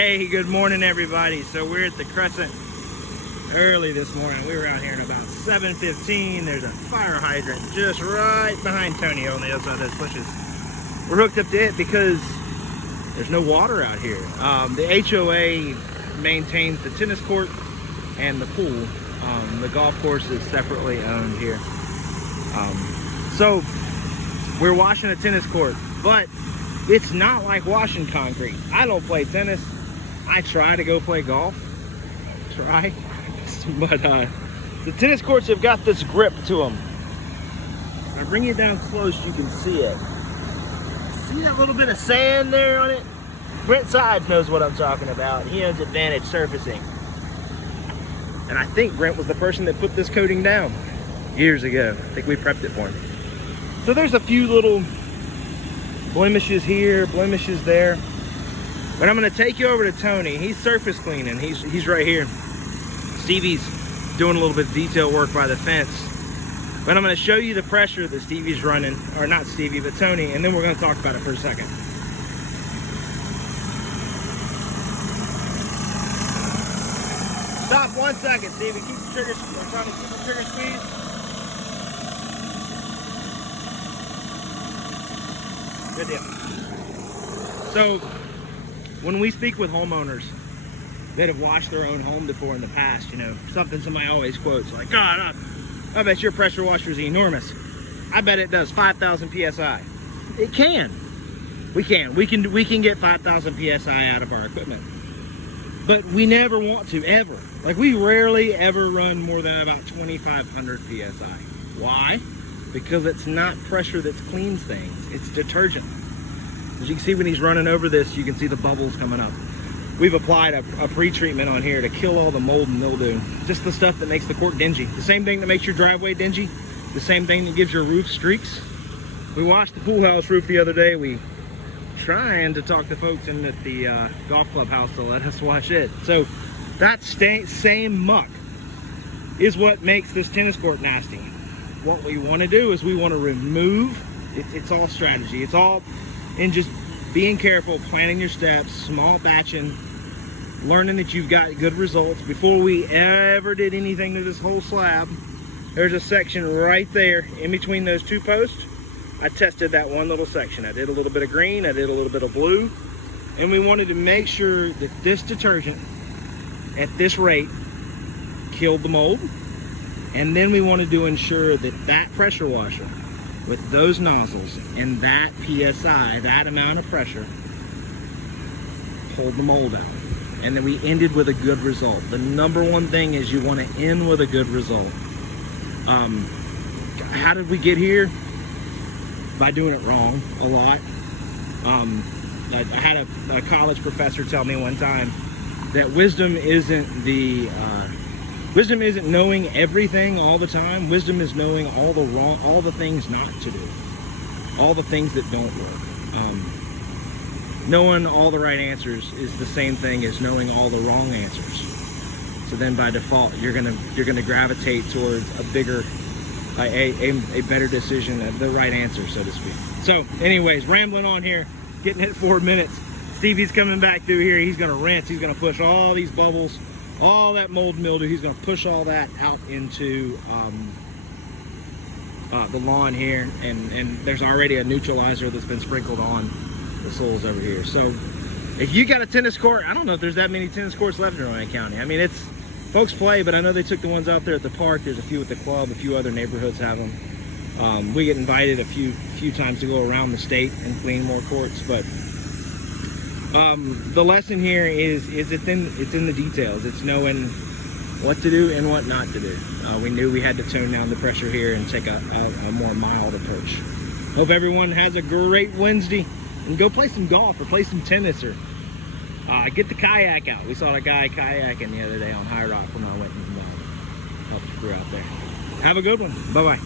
Hey, good morning everybody. So we're at the Crescent early this morning. We were out here at about 7:15. There's a fire hydrant just right behind Tony on the other side of those bushes. We're hooked up to it because there's no water out here. The HOA maintains the tennis court and the pool. The golf course is separately owned here. So we're washing a tennis court, but it's not like washing concrete. I don't play tennis. I try to go play golf. But the tennis courts have got this grip to them. If I bring it down close, you can see it. See that little bit of sand there on it? Brent Sides knows what I'm talking about. He owns Advantage Surfacing. And I think Brent was the person that put this coating down years ago. I think we prepped it for him. So there's a few little blemishes here, blemishes there. But I'm gonna take you over to Tony. He's surface cleaning. He's right here. Stevie's doing a little bit of detail work by the fence. But I'm gonna show you the pressure that Stevie's running, or not Stevie, but Tony, and then we're gonna talk about it for a second. Stop 1 second, Stevie. Keep the trigger, I'm trying to keep the trigger squeezed. Good deal. So, when we speak with homeowners that have washed their own home before in the past, you know, something somebody always quotes, like, God, I bet your pressure washer is enormous. I bet it does 5,000 PSI. It can. We can get 5,000 PSI out of our equipment. But we never want to, ever. Like, we rarely ever run more than about 2,500 PSI. Why? Because it's not pressure that cleans things. It's detergent. As you can see when he's running over this, you can see the bubbles coming up. We've applied a pre-treatment on here to kill all the mold and mildew. Just the stuff that makes the court dingy. The same thing that makes your driveway dingy. The same thing that gives your roof streaks. We washed the pool house roof the other day. We trying to talk to folks in at the golf club house to let us wash it. So that same muck is what makes this tennis court nasty. What we want to do is we want to remove, it's all strategy. It's all in just being careful, planning your steps, small batching, learning that you've got good results. Before we ever did anything to this whole slab, there's a section right there in between those two posts. I tested that one little section. I did a little bit of green, I did a little bit of blue, and we wanted to make sure that this detergent at this rate killed the mold. And then we wanted to ensure that that pressure washer with those nozzles and that PSI, that amount of pressure, pulled the mold out. And then we ended with a good result. The number one thing is you want to end with a good result. How did we get here? By doing it wrong a lot. I had a college professor tell me one time that wisdom isn't knowing everything all the time. Wisdom is knowing all the things not to do, all the things that don't work. Knowing all the right answers is the same thing as knowing all the wrong answers. So then by default, you're gonna gravitate towards a better decision, the right answer, so to speak. So, anyways, rambling on here, getting it 4 minutes. Stevie's coming back through here. He's gonna rinse. He's gonna push all these bubbles, all that mold and mildew. He's gonna push all that out into the lawn here, and there's already a neutralizer that's been sprinkled on the soils over here. So if you got a tennis court, I don't know if there's that many tennis courts left in Rowan County. I mean, folks play, but I know they took the ones out there at the park. There's a few at the club. A few other neighborhoods have them. We get invited a few times to go around the state and clean more courts, but the lesson here is it's in the details. It's knowing what to do and what not to do. We knew we had to tone down the pressure here and take a more mild approach. Hope everyone has a great Wednesday, and go play some golf or play some tennis, or get the kayak out. We saw a guy kayaking the other day on High Rock when I went and helped the crew out there. Have a good one. Bye-bye.